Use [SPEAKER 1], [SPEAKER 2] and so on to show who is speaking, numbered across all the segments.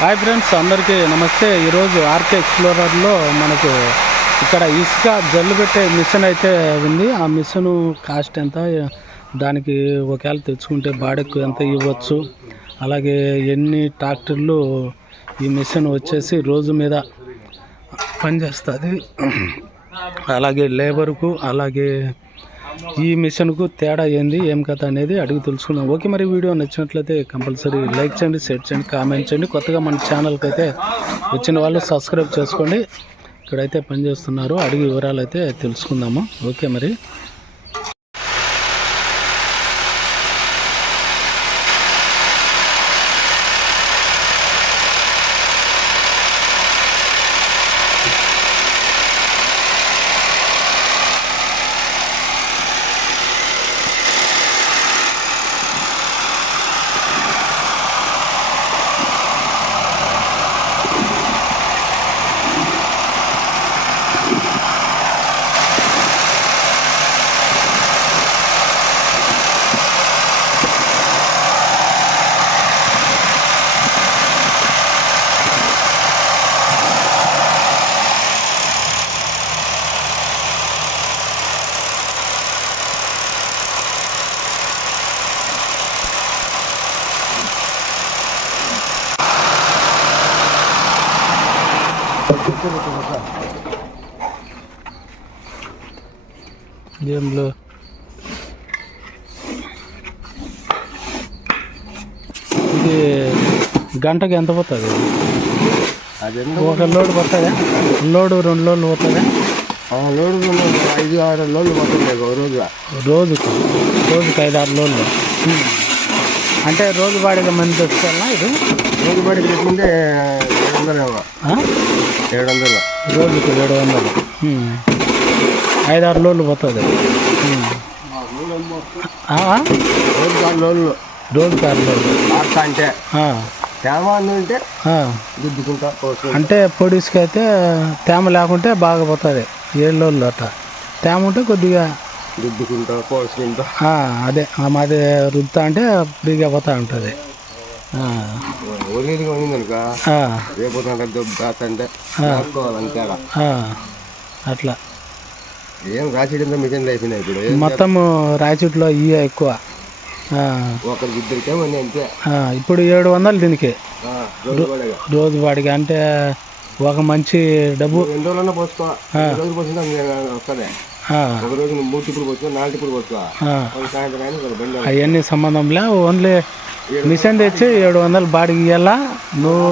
[SPEAKER 1] Hi friends అందరికీ నమస్తే. ఈరోజు ఆర్కే ఎక్స్ప్లోరర్లో మనకు ఇక్కడ ఇసుక జల్లు పెట్టే మిషన్ అయితే ఉంది. ఆ మిషన్ కాస్ట్ ఎంత? దానికి ఒకవేళ తెచ్చుకుంటే బాడెక్కు ఎంత ఇవ్వచ్చు? అలాగే ఎన్ని ట్రాక్టర్లు ఈ మిషన్ వచ్చేసి రోజు మీద పనిచేస్తుంది? అలాగే లేబర్కు అలాగే ఈ మిషన్కు తేడా ఏంది? ఏం కథ అనేది అడిగి తెలుసుకుందాం. ఓకే మరి వీడియో నచ్చినట్లయితే కంపల్సరీ లైక్ చేయండి షేర్ చేయండి కామెంట్ చేయండి. కొత్తగా మన ఛానల్కి అయితే వచ్చిన వాళ్ళు సబ్స్క్రైబ్ చేసుకోండి. ఇక్కడైతే పనిచేస్తున్నారు. అడిగి వివరాలు అయితే తెలుసుకుందాము. ఓకే మరి గేమ్లో. ఇది గంటకి ఎంత పోతుంది?
[SPEAKER 2] అది
[SPEAKER 1] ఒక లోడ్ పోతుందా? లోడు రెండు లోడ్లు పోతుందా?
[SPEAKER 2] లోడు ఐదు ఆరు లోడ్లు పడుతుంది ఒక రోజు
[SPEAKER 1] రోజుకు? రోజుకి ఐదు ఆరు లోడ్లు. అంటే రోజు వాడిగా మంది తెచ్చుకోవాలా ఇది?
[SPEAKER 2] రోజు బయటకు తెచ్చుకుంటే ఏడు వందలు? ఏడు వందలు.
[SPEAKER 1] రోజుకి ఏడు వందలు. ఉమ్. ఐదు ఆరు లోడ్లు పోతుంది
[SPEAKER 2] అంటే
[SPEAKER 1] అంటే పొడిస్కి అయితే తేమ లేకుంటే బాగా పోతుంది. ఏడు రోజులు అట్ట తేమ ఉంటే కొద్దిగా
[SPEAKER 2] దిద్దుకుంటా
[SPEAKER 1] అదే. మాది రుద్దుతా అంటే ఫ్రీగా పోతూ ఉంటుంది.
[SPEAKER 2] ఉందనుక రేపు
[SPEAKER 1] అట్లా.
[SPEAKER 2] ఏం రాసేయడంతో మిషన్లు అయిపోయినాయి ఇప్పుడు
[SPEAKER 1] మొత్తము రాయచూట్లో ఇవి ఎక్కువ.
[SPEAKER 2] ఒకరికి ఇద్దరికే అంతే.
[SPEAKER 1] ఇప్పుడు ఏడు వందలు దీనికి.
[SPEAKER 2] రోజు
[SPEAKER 1] వాడికి అంటే ఒక మంచి డబ్బు.
[SPEAKER 2] ఎన్ని రోజులన్నా పోసుకో. ఎన్ని రోజులు పోసిందా వస్తుంది. ఒక రోజు మూడు టిప్పులు పోసుకో నాలుగు టిప్పులు పోసుకో.
[SPEAKER 1] ఆ,
[SPEAKER 2] ఒక సాయంత్రం అయినా ఒక బండి
[SPEAKER 1] అవన్నీ సంబంధంలే ఓన్లీ మిషన్ తెచ్చి ఏడు వందలు బాడికి ఇవ్వాలా నువ్వు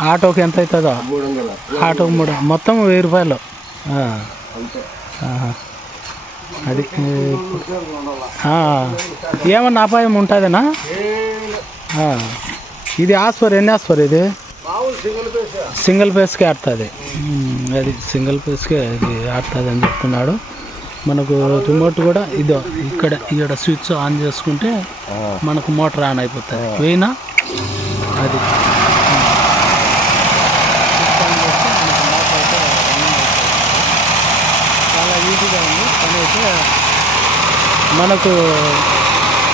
[SPEAKER 1] ఆటోకి ఎంత అవుతుందో ఆటోకి మూడు. మొత్తం వెయ్యి రూపాయలు.
[SPEAKER 2] అంతే.
[SPEAKER 1] అది ఏమన్నా అపాయం ఉంటుందేనా. ఇది ఆస్పర్ ఎన్ని ఆస్పర్ ఇది?
[SPEAKER 2] సింగిల్ పీస్
[SPEAKER 1] సింగిల్ ఫేస్కే ఆడుతుంది. అది సింగిల్ ఫేస్కే ఇది ఆడుతుంది అని చెప్తున్నాడు. మనకు రిమోట్ కూడా ఇదో ఇక్కడ ఇక్కడ స్విచ్ ఆన్ చేసుకుంటే మనకు మోటార్ ఆన్ అయిపోతుంది. పోయినా? అది చాలా ఈజీగా ఉంది కానీ అయితే మనకు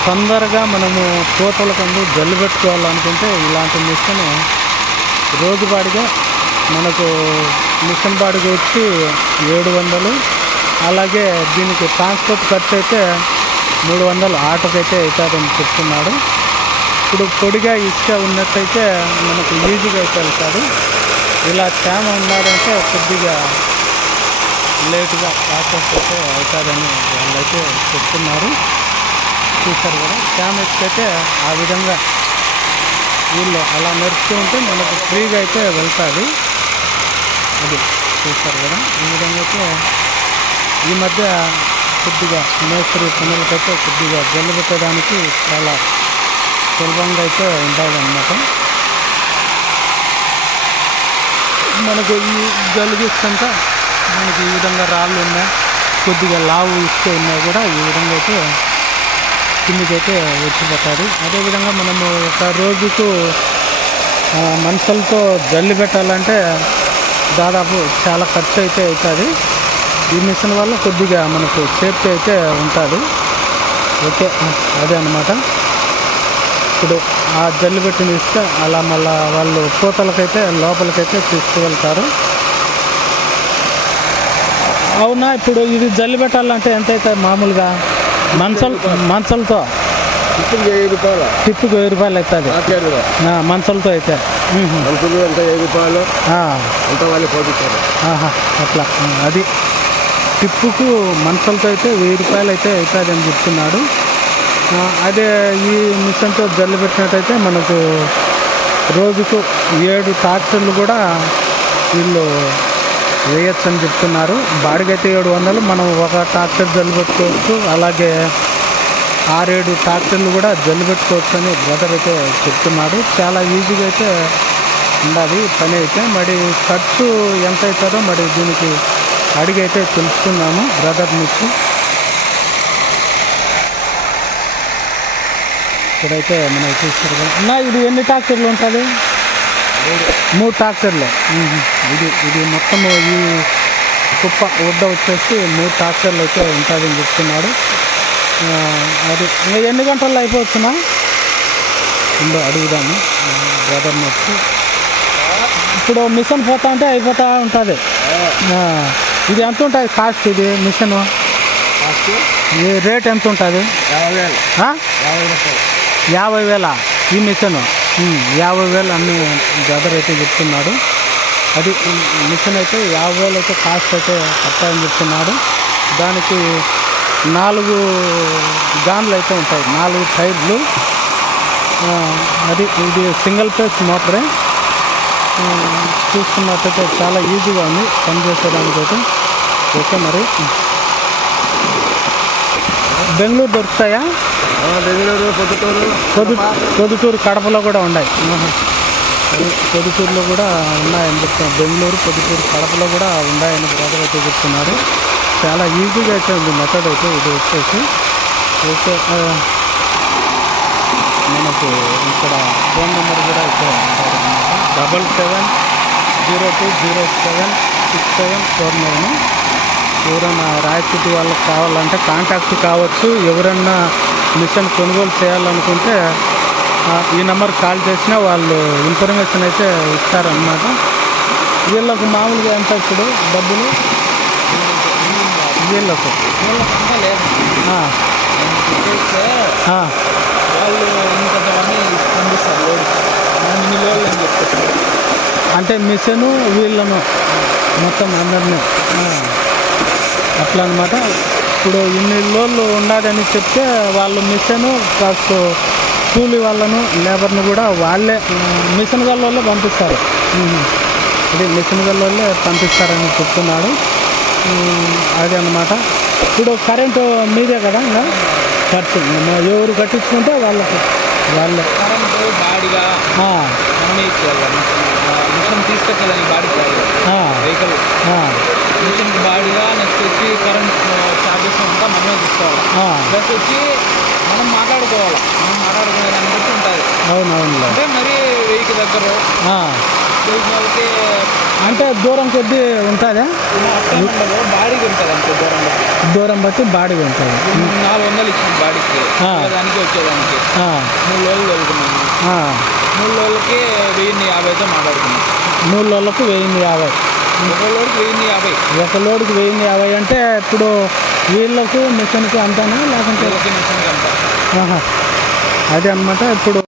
[SPEAKER 1] తొందరగా మనము కోతలకందు జల్లు పెట్టుకోవాలనుకుంటే ఇలాంటి మిషన్ రోజువాడిగా మనకు మిషన్ బాడిగా వచ్చి ఏడు వందలు అలాగే దీనికి ట్రాన్స్పోర్ట్ ఖర్చు అయితే మూడు వందలు ఆటకైతే అవుతారని చెప్తున్నాడు. ఇప్పుడు పొడిగా ఇసుక ఉన్నట్టయితే మనకు ఈజీగా అయితే వెళ్తాడు ఇలా తేమ ఉన్నారంటే కొద్దిగా లేటుగా ప్రాసెస్ అయితే అవుతుందని వాళ్ళైతే చెప్తున్నారు. చూస్తారు కదా? తేమ అయితే ఆ విధంగా వీళ్ళు అలా నడుస్తూ ఉంటే మనకు ఫ్రీగా అయితే వెళ్తుంది అది చూస్తారు కదా? ఈ విధంగా అయితే ఈ మధ్య కొద్దిగా మేస్త్రి పనులకైతే కొద్దిగా జల్లు పెట్టడానికి చాలా సులభంగా అయితే ఉంటుంది అన్నమాట మనకు ఈ జలుబు మనకి ఈ విధంగా రాళ్ళు ఉన్నాయి కొద్దిగా లావు ఇస్తే ఉన్నా కూడా ఈ విధంగా అయితే కిందికైతే వచ్చిపోతుంది అదేవిధంగా మనము ఒక రోజుకు మనుషులతో జల్లి పెట్టాలంటే దాదాపు చాలా ఖర్చు అయితే అవుతుంది. ఈ మిషన్ వల్ల కొద్దిగా మనకు సేఫ్టీ అయితే ఉంటుంది. ఓకే అదే అన్నమాట. ఇప్పుడు ఆ జల్లి పెట్టిన ఇస్తే అలా మళ్ళా వాళ్ళు కోతలకైతే లోపలికైతే తీసుకువెళ్తారు. అవునా? ఇప్పుడు ఇది జల్లి పెట్టాలంటే ఎంత అవుతుంది మామూలుగా? మంచల్ మంచలతో
[SPEAKER 2] ఇప్పుడు వెయ్యి రూపాయలు?
[SPEAKER 1] టిప్పుకు వెయ్యి రూపాయలు అవుతుంది. మంచలతో అయితే.
[SPEAKER 2] ఎంత వెయ్యి రూపాయలు? అంత వాళ్ళు
[SPEAKER 1] అట్లా. అది. టిప్పుకు మంచలతో అయితే వెయ్యి రూపాయలు అయితే అవుతుంది అని చెప్తున్నాడు. అదే ఈ మిషన్తో జల్లు పెట్టినట్టయితే మనకు రోజుకు ఏడు ట్రాక్టర్లు కూడా వీళ్ళు వేయచ్చు అని చెప్తున్నారు. బాడిగైతే ఏడు వందలు. మనం ఒక ట్రాక్టర్ జల్లు పెట్టుకోవచ్చు అలాగే ఆరేడు ట్రాక్టర్లు కూడా జల్లు పెట్టుకోవచ్చు అని బ్రదర్ అయితే చెప్తున్నాడు చాలా ఈజీగా అయితే ఉండాలి పని అయితే. మరి ఖర్చు ఎంత అవుతుందో మరి దీనికి అడిగి అయితే తెలుసుకుందాము బ్రదర్ నుంచి ఇక్కడైతే మనం చూస్తారు అన్న ఇది ఎన్ని ట్రాక్టర్లు ఉంటుంది మూడు ట్రాక్టర్లు. ఇది ఇది మొత్తం ఈ కుప్ప ఒడ్డ వచ్చేసి మూడు ట్రాక్టర్లు అయితే ఉంటుందని చెప్తున్నాడు. ఆ, అది ఇంకా ఎన్ని గంటల్లో అయిపోవచ్చునా? ఉందో అడుగుదాము. బ్రదర్ని వచ్చి ఇప్పుడు మిషన్ పోతా ఉంటే అయిపోతూ ఉంటుంది. ఇది ఎంత ఉంటుంది కాస్ట్ ఇది మిషన్? ఈ రేట్ ఎంత ఉంటుంది?
[SPEAKER 2] యాభై వేలు.
[SPEAKER 1] ఆ?
[SPEAKER 2] యాభై రూపాయలు.
[SPEAKER 1] యాభై వేల ఈ మిషన్? యాభై వేలు అన్ని బ్రదర్ అయితే చెప్తున్నాడు. అది మిషన్ అయితే యాభై వేలు అయితే కాస్ట్ అయితే కట్టాయని చెప్తున్నాడు. దానికి నాలుగు గాన్లు అయితే ఉంటాయి. నాలుగు టైర్లు. అది ఇది సింగిల్ ఫేస్ మోటరే. చూసుకున్నట్టయితే చాలా ఈజీగా ఉంది పనిచేసేదానికి అయితే ఓకే మరి. బెంగళూరు దొరుకుతాయా?
[SPEAKER 2] బెంగళూరు పొద్దుటూరు
[SPEAKER 1] పొద్దు పొద్దుటూరు కడపలో కూడా ఉన్నాయి. పొద్దుటూరులో కూడా ఉన్నాయని చెప్తున్నారు. బెంగళూరు పొద్దుటూరు కడపలో కూడా ఉన్నాయని బ్రదర్ అయితే చెప్తున్నారు. చాలా ఈజీగా అయితే ఉంది మెథడ్ అయితే ఇది వచ్చేసి. ఓకే మనకు ఇక్కడ ఫోన్ నెంబర్ కూడా అయితే double seven zero two zero seven six seven four nine. ఎవరైనా రాయచూటి వాళ్ళకి కావాలంటే కాంటాక్ట్ కావచ్చు. ఎవరన్నా మిషన్ కొనుగోలు చేయాలనుకుంటే ఈ నెంబర్ కాల్ చేసినా వాళ్ళు ఇన్ఫర్మేషన్ అయితే ఇస్తారనమాట వీళ్ళకు మామూలుగా ఎంత ఇప్పుడు డబ్బులు? వీళ్ళకు. అంటే మిషను వీళ్ళను మొత్తం అందరినీ. అట్లా అనమాట ఇప్పుడు ఇన్ని లోళ్ళు ఉండాలని చెప్తే వాళ్ళు మిషన్ ప్లస్ కూలి వాళ్ళను లేబర్ను కూడా వాళ్ళే మిషన్ గల్ల వాళ్ళే పంపిస్తారు. ఇది మిషన్ గల్ల వాళ్ళే పంపిస్తారని చెప్తున్నాడు. అదే అనమాట ఇప్పుడు కరెంటు మీదే కదా ఇంకా? ఖర్చు. ఎవరు కట్టించుకుంటే వాళ్ళకి వాళ్ళే.
[SPEAKER 3] మిషన్ తీసుకొచ్చేదానికి బాడీ వెహికల్
[SPEAKER 1] ఆ,
[SPEAKER 3] మిషన్కి బాడీగా నెక్స్ట్ వచ్చి కరెంట్ ఛార్జెస్ అంతా మనమే తీసుకోవాలి. ప్లస్ వచ్చి మనం మాట్లాడుకోవాలి. మనం మాట్లాడుకునే దాన్ని బట్టి ఉంటుంది.
[SPEAKER 1] అవునవునులే.
[SPEAKER 3] అంటే మరి వెయ్యికి దగ్గర తెలిసిన వాళ్ళకి
[SPEAKER 1] అంటే దూరం కొద్దీ ఉంటుందా?
[SPEAKER 3] బాడీకి ఉంటుంది అంతే దూరంలో
[SPEAKER 1] దూరం బట్టి బాడీ ఉంటుంది.
[SPEAKER 3] నాలుగు వందలు ఇచ్చిన బాడీకి. దానికి వచ్చేదానికి. మూడు రోజులు వెళ్తున్నాము మూడు రోజులకి వెయ్యిన్ని యాభైతో మాట్లాడుకున్నాం.
[SPEAKER 1] మూడు
[SPEAKER 3] రోజుకి వెయ్యిన్ని యాభై.
[SPEAKER 1] ఒక లోడుకి వెయ్యి యాభై. అంటే ఇప్పుడు వీళ్ళకు మిషన్కి అంతానా లేకుంటే. అదే అనమాట ఇప్పుడు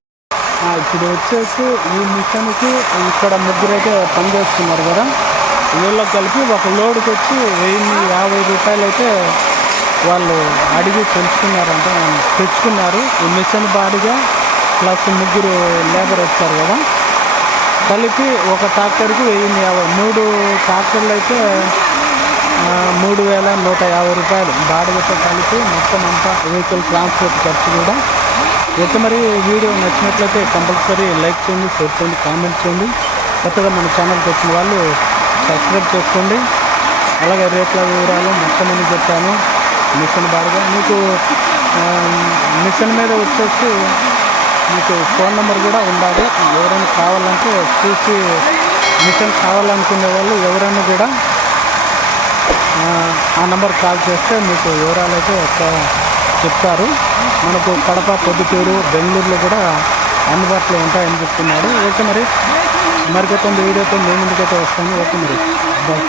[SPEAKER 1] ఇప్పుడు వచ్చేసి ఈ మిషన్కి ఇక్కడ ముగ్గురు అయితే పనిచేస్తున్నారు కదా వీళ్ళకి కలిపి ఒక లోడుకి వచ్చి వెయ్యి యాభై రూపాయలు అయితే వాళ్ళు అడిగి తెలుసుకున్నారంటే తెచ్చుకున్నారు. ఈ మిషన్ బాడీగా ప్లస్ ముగ్గురు లేబర్ వచ్చారు కదా కలిపి ఒక ట్రాక్టర్కి వెయ్యి యాభై మూడు ట్రాక్టర్లు అయితే మూడు వేల నూట యాభై రూపాయలు. బాడగతో కలిపి మొత్తం అంతా వెహికల్ ట్రాన్స్పోర్ట్ ఖర్చు కూడా. అయితే మరి వీడియో నచ్చినట్లయితే కంపల్సరీ లైక్ చేయండి షేర్ చేయండి కామెంట్ చేయండి. కొత్తగా మన ఛానల్కి వచ్చిన వాళ్ళు సబ్స్క్రైబ్ చేసుకోండి. అలాగే రేట్ల వివరాలు మొత్తం అని చెప్పాను. మిషన్ బాడగా. మీకు మిషన్ మీద వచ్చేసి మీకు ఫోన్ నెంబర్ కూడా ఉండాలి. ఎవరైనా కావాలంటే చూసి మిషన్ కావాలనుకునే వాళ్ళు ఎవరైనా కూడా ఆ, నెంబర్ కాల్ చేస్తే మీకు వివరాలు అయితే చెప్తారు. మనకు కడప పొద్దుటూరు బెంగళూరులో కూడా అందుబాటులో ఉంటాయని చెప్తున్నాడు ఓకే మరి. మరికొత్త వీడియోతో మేము ముందుకైతే వస్తాము ఓకే మరి. బాయ్.